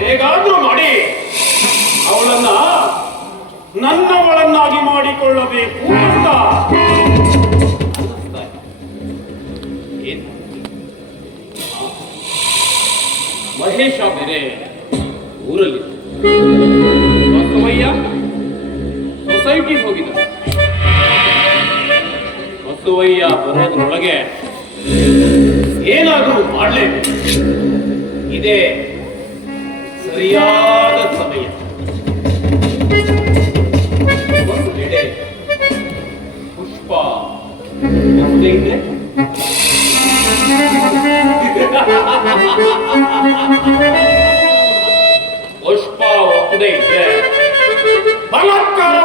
ಹೇಗಾದ್ರೂ ಮಾಡಿ ಅವಳನ್ನ ನನ್ನವಳನ್ನಾಗಿ ಮಾಡಿಕೊಳ್ಳಬೇಕು ಅಂತ. ಮಹೇಶ ಬೇರೆ ಊರಲ್ಲಿ ಬಸವಯ್ಯ ಸೊಸೈಟಿ ಹೋಗಿದ್ದ ಬಸವಯ್ಯ ಬರೋದ್ರೊಳಗೆ ಏನಾದರೂ ಮಾಡಲೇಬೇಕು ಇದೇ. ಸರಿಯಾದ ಸಮಯ. ಪುಷ್ಪ. ಇದ್ರೆ? ಪುಷ್ಪ ಒಪ್ಪದೇ ಇದ್ರೆ. ಬಲಾತ್ಕಾರವಾಗಿ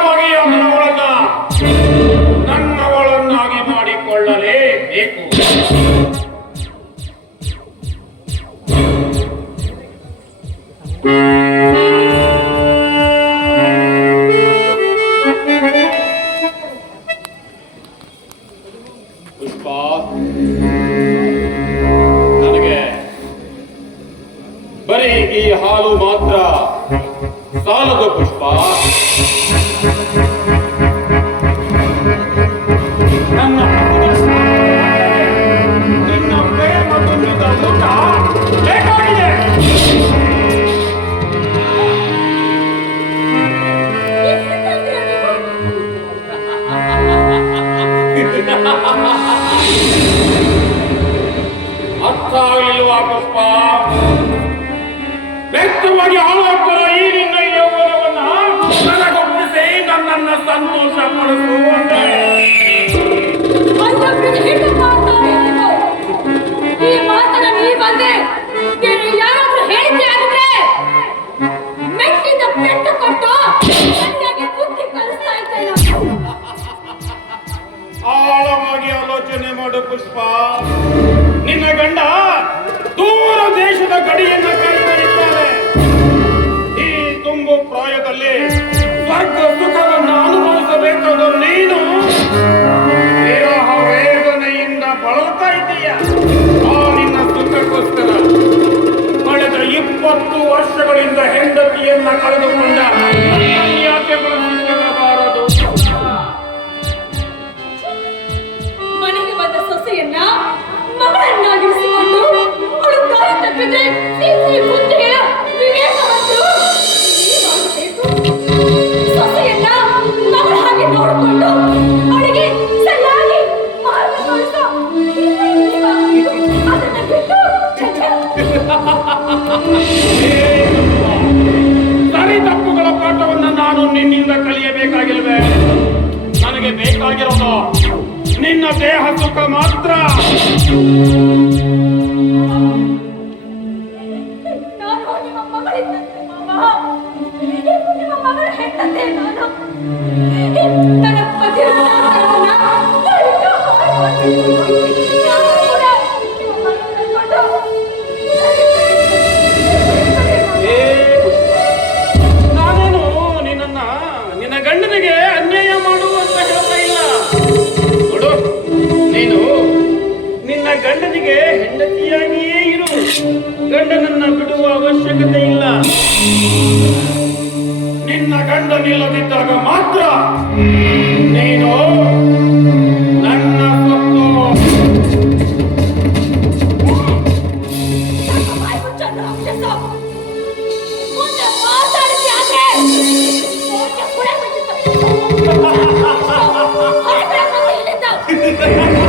ಅರ್ಥ ಆಗಲಿಲ್ವಾ ಪುಷ್ಪ ವ್ಯಕ್ತವಾಗಿ ಹಾಳಾಗ್ತಾರ ಈ ನಿನ್ನ ಯೌವನವನ್ನ ನನಗೊಪ್ಪಿಸಿ ನನ್ನನ್ನು ಸಂತೋಷ ಪಡಿಸು ಮಾಡು ಪುಷ್ಪ. ನಿನ್ನ ಗಂಡ ದೂರ ದೇಶದ ಗಡಿಯನ್ನ ಕಾಯ್ತಾನೆ ಈ ತುಂಬು ಪ್ರಾಯದಲ್ಲಿ ಸ್ವರ್ಗ ಸುಖವನ್ನು ಅನುಭವಿಸಬೇಕಾದ ನೀನು. ವೇದನೆಯಿಂದ ಬಳಲ್ತಾ ಇದ್ದೀಯ. ಆ ನಿನ್ನ ಸುಖಕ್ಕೋಸ್ಕರ ಕಳೆದ ಇಪ್ಪತ್ತು ವರ್ಷಗಳಿಂದ ಹೆಂಡತಿಯನ್ನ ಕಳೆದುಕೊಂಡ. ಯಾಕೆ ಸರಿ ತಪ್ಪುಗಳ ಪಾಠವನ್ನ ನಾನು ನಿನ್ನಿಂದ ಕಲಿಯಬೇಕಾಗಿಲ್ವೇ? ನನಗೆ ಬೇಕಾಗಿರೋದು ನಿನ್ನ ದೇಹ ಸುಖ ಮಾತ್ರ. ನಿಮ್ಮ ಮಗಳಿದ್ದಂತೆ ಗಂಡನನ್ನ ಬಿಡುವ ಅವಶ್ಯಕತೆ ಇಲ್ಲ. ನಿನ್ನ ಗಂಡ ನಿಲ್ಲದಿದ್ದಾಗ ಮಾತ್ರ ನೀನು ನನ್ನ Ha ha ಬಾಯಿ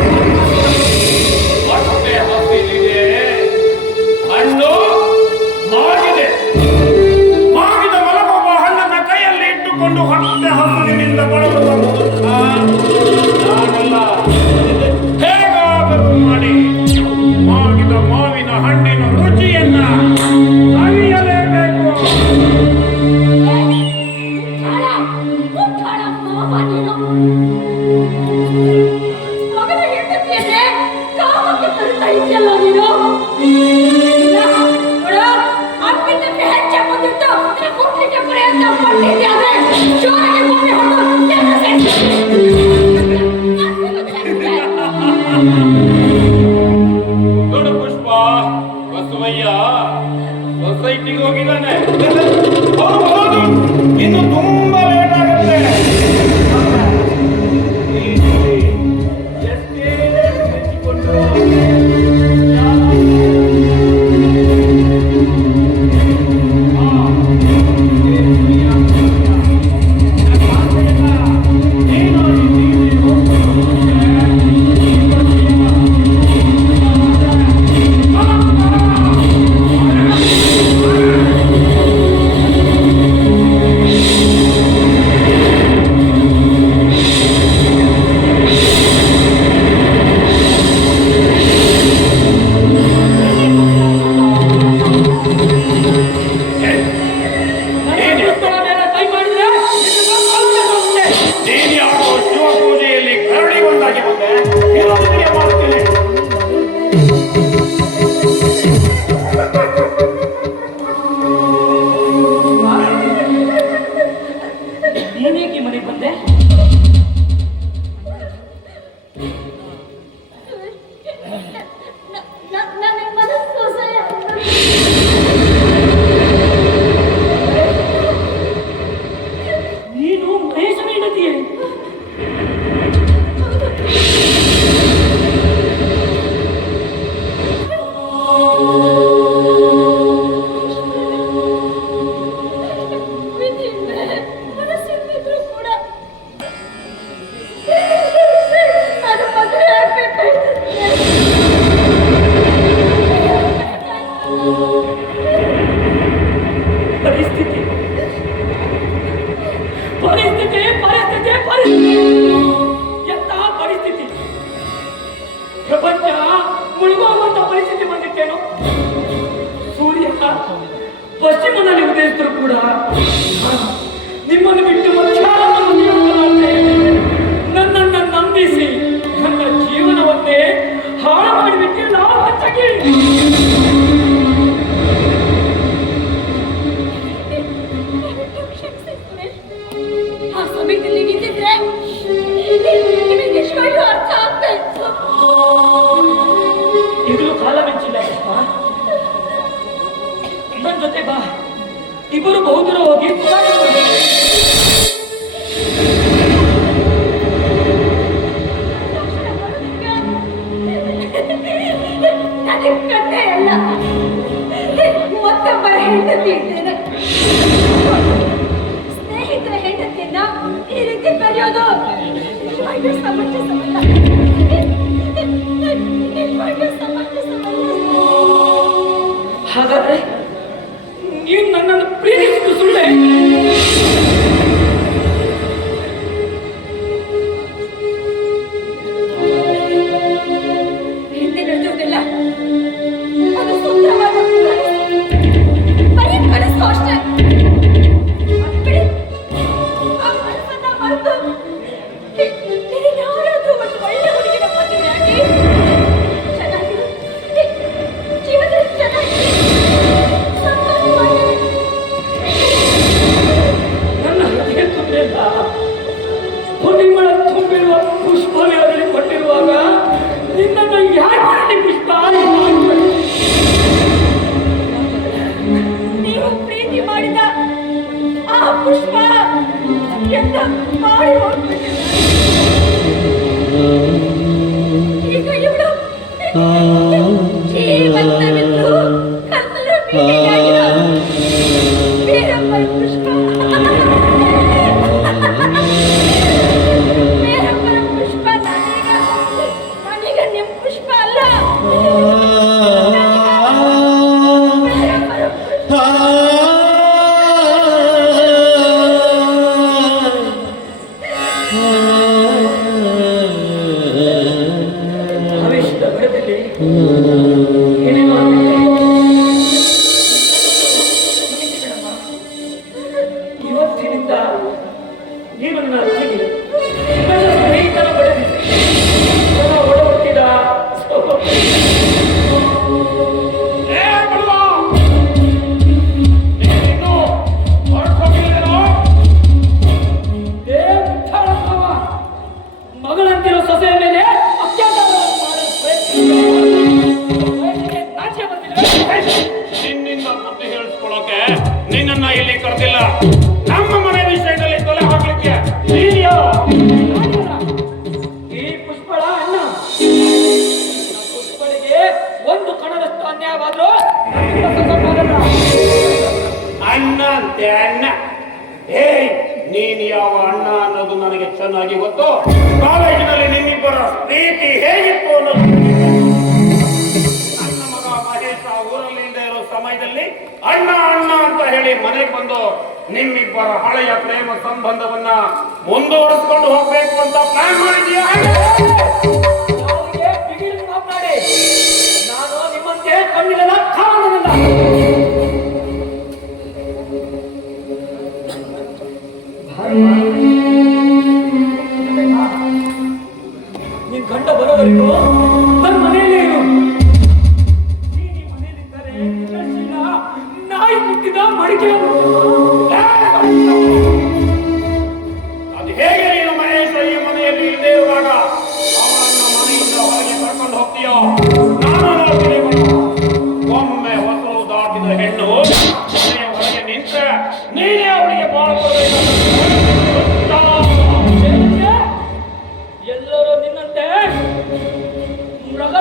ಇಲ್ಲಿ ನಿಂತಿದ್ರೆ ನಿಮಗೆ ನಿಜವಾಗ್ಲೂ ಅರ್ಥ ಆಗ್ತಾ ಇತ್ತು? ಇದು ಕಾಲ ಮಿಂಚಿಲ್ಲ ನನ್ನ ಜೊತೆ ಬಾ. ಇಬ್ಬರು ಬಹುದೂರ ಹೋಗಿ ನನಗೆ ಅಲ್ಲ. ಮತ್ತೊಬ್ಬರ ಹೆಂಡತಿ ಹಾಗಾದ್ರೆ ನೀನು ನನ್ನನ್ನು Oh.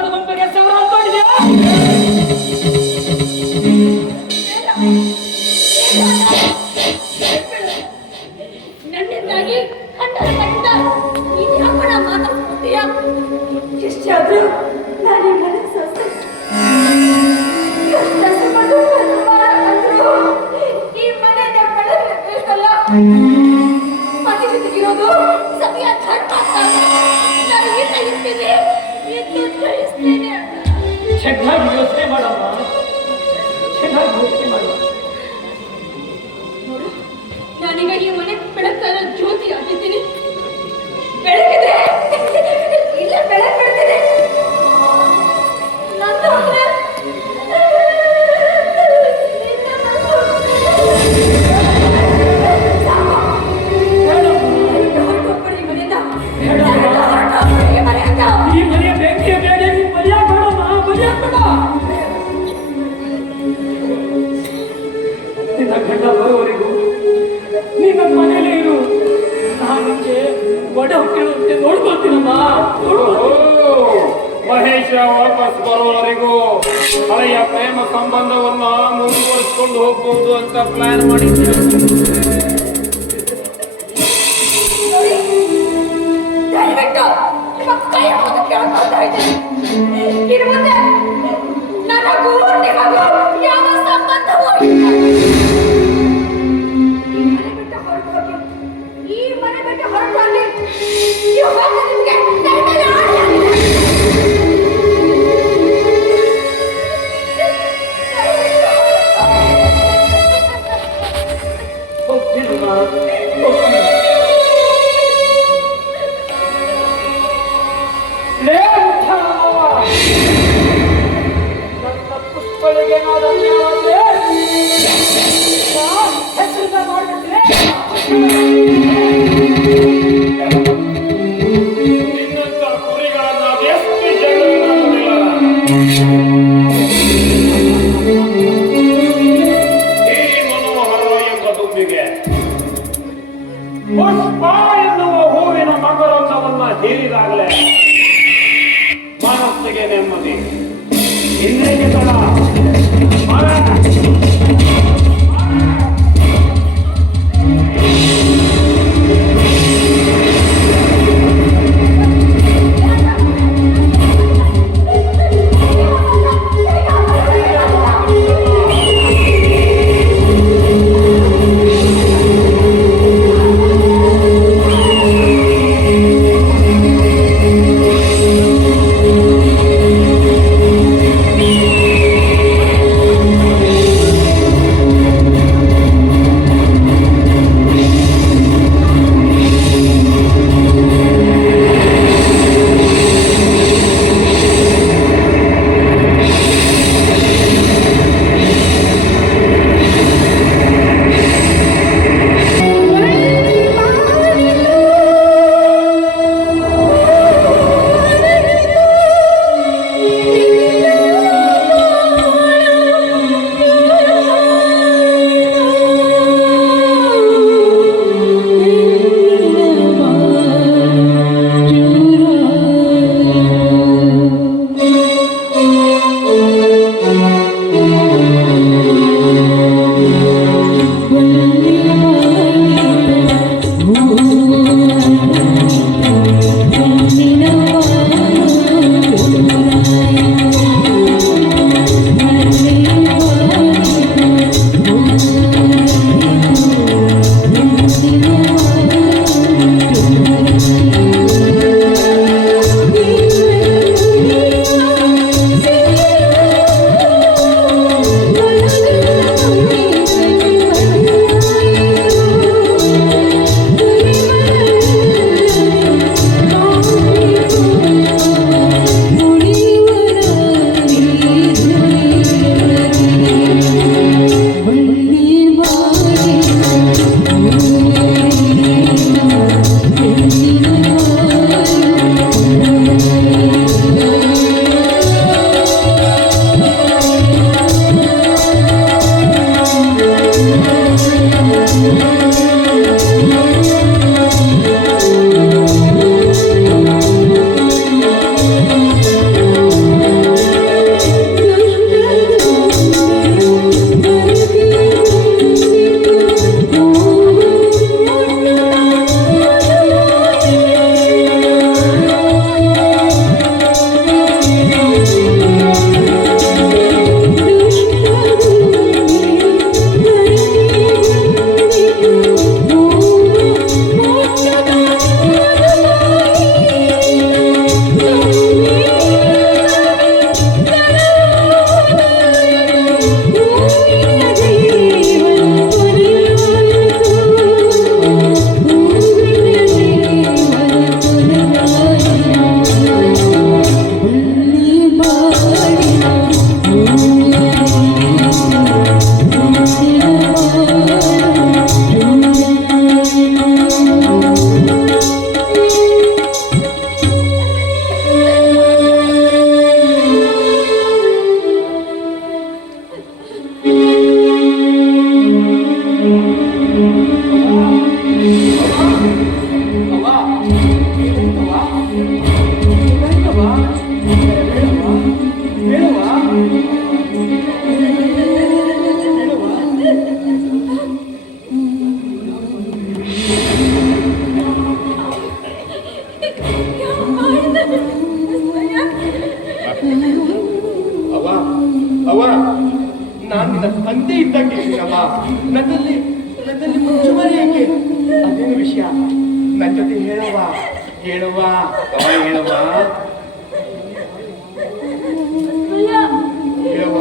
ಮೃಗದ ಗುಂಪಿಗೆ ಸವರ ಅನ್ಕೊಂಡಿದ್ಯಾ ಹೀರಿದಾಗಲೇ ಮನಸ್ಸಿಗೆ ನೆಮ್ಮದಿ. ಇನ್ನೇಕೆ ನಾನು ನಿನ್ನ ತಂದೆ ಇದ್ದಂಗೆ ಇದ್ದೀನಮ್ಮ ನನ್ನಲ್ಲಿ ನನ್ನಲ್ಲಿ ಮುಂಚೂಣಿ ಯಾಕೆ ಅದೇನು ವಿಷಯ? ನನ್ನ ಜೊತೆ ಹೇಳುವ ಹೇಳುವ. ಹೇಳುವ. ಹೇಳುವ.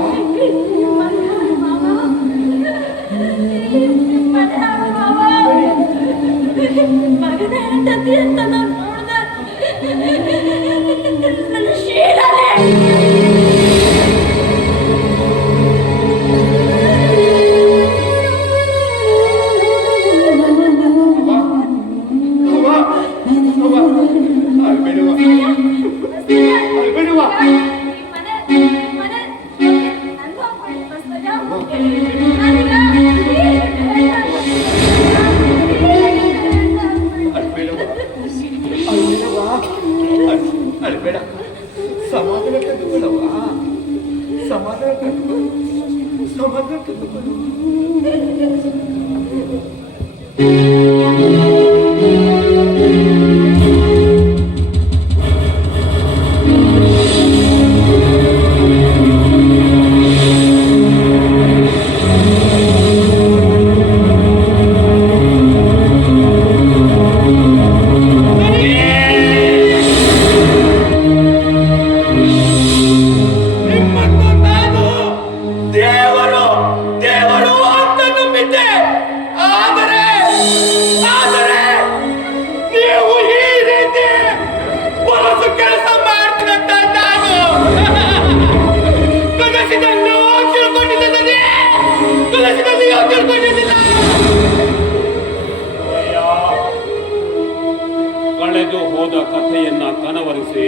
ಕರುಣೆಯನ್ನು ಕನವರಿಸಿ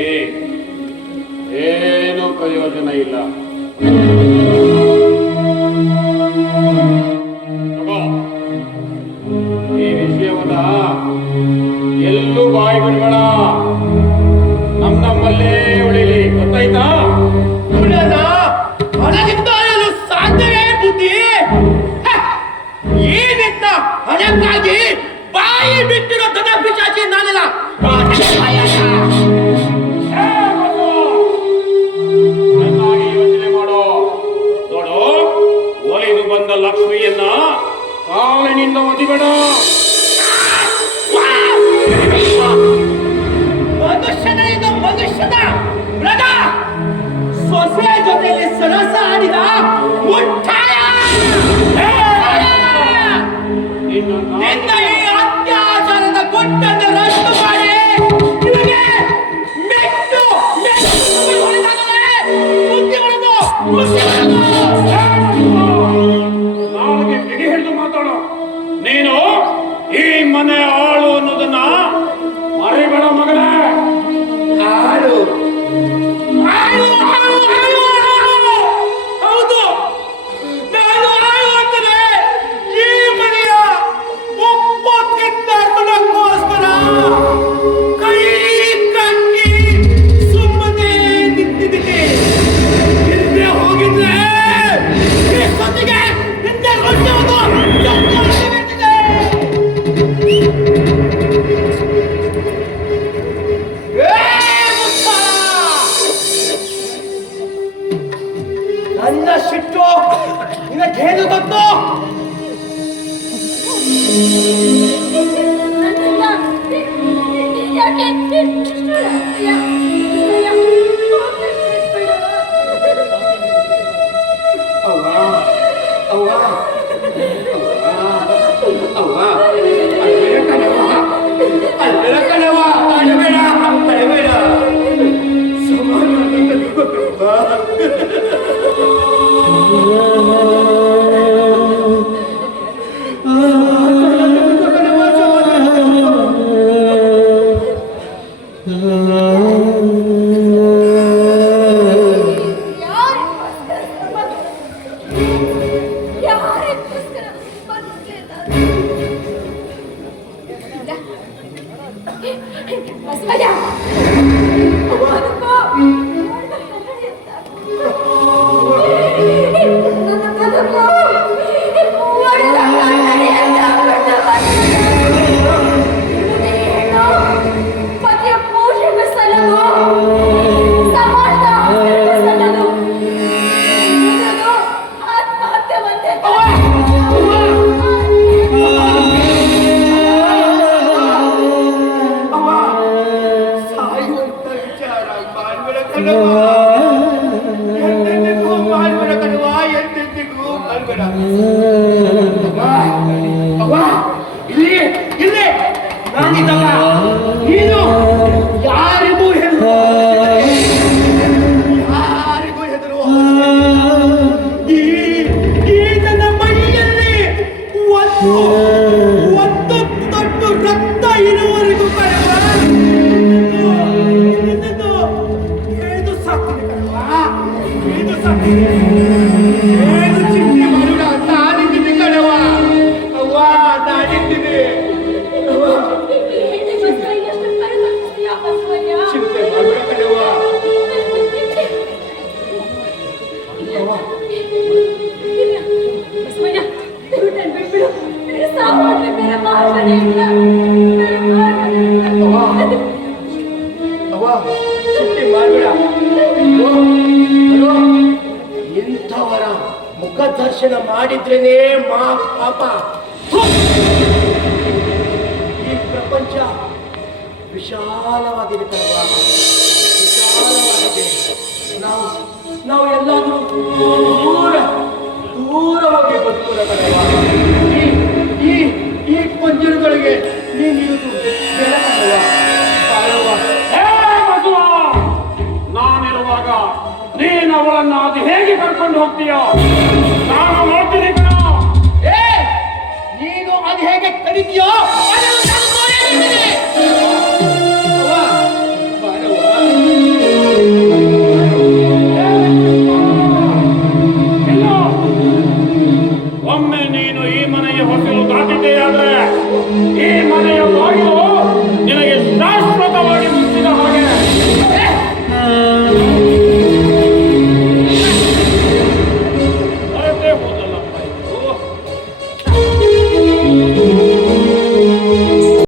ಏನೂ ಪ್ರಯೋಜನ ಇಲ್ಲ. Yeah. ಹೋಗ್ತೀಯೋ ನಾನು ಮಾಡ್ತೀನಿ ಏ ನೀನು ಅದು ಹೇಗೆ ಕಡಿತೀಯೋ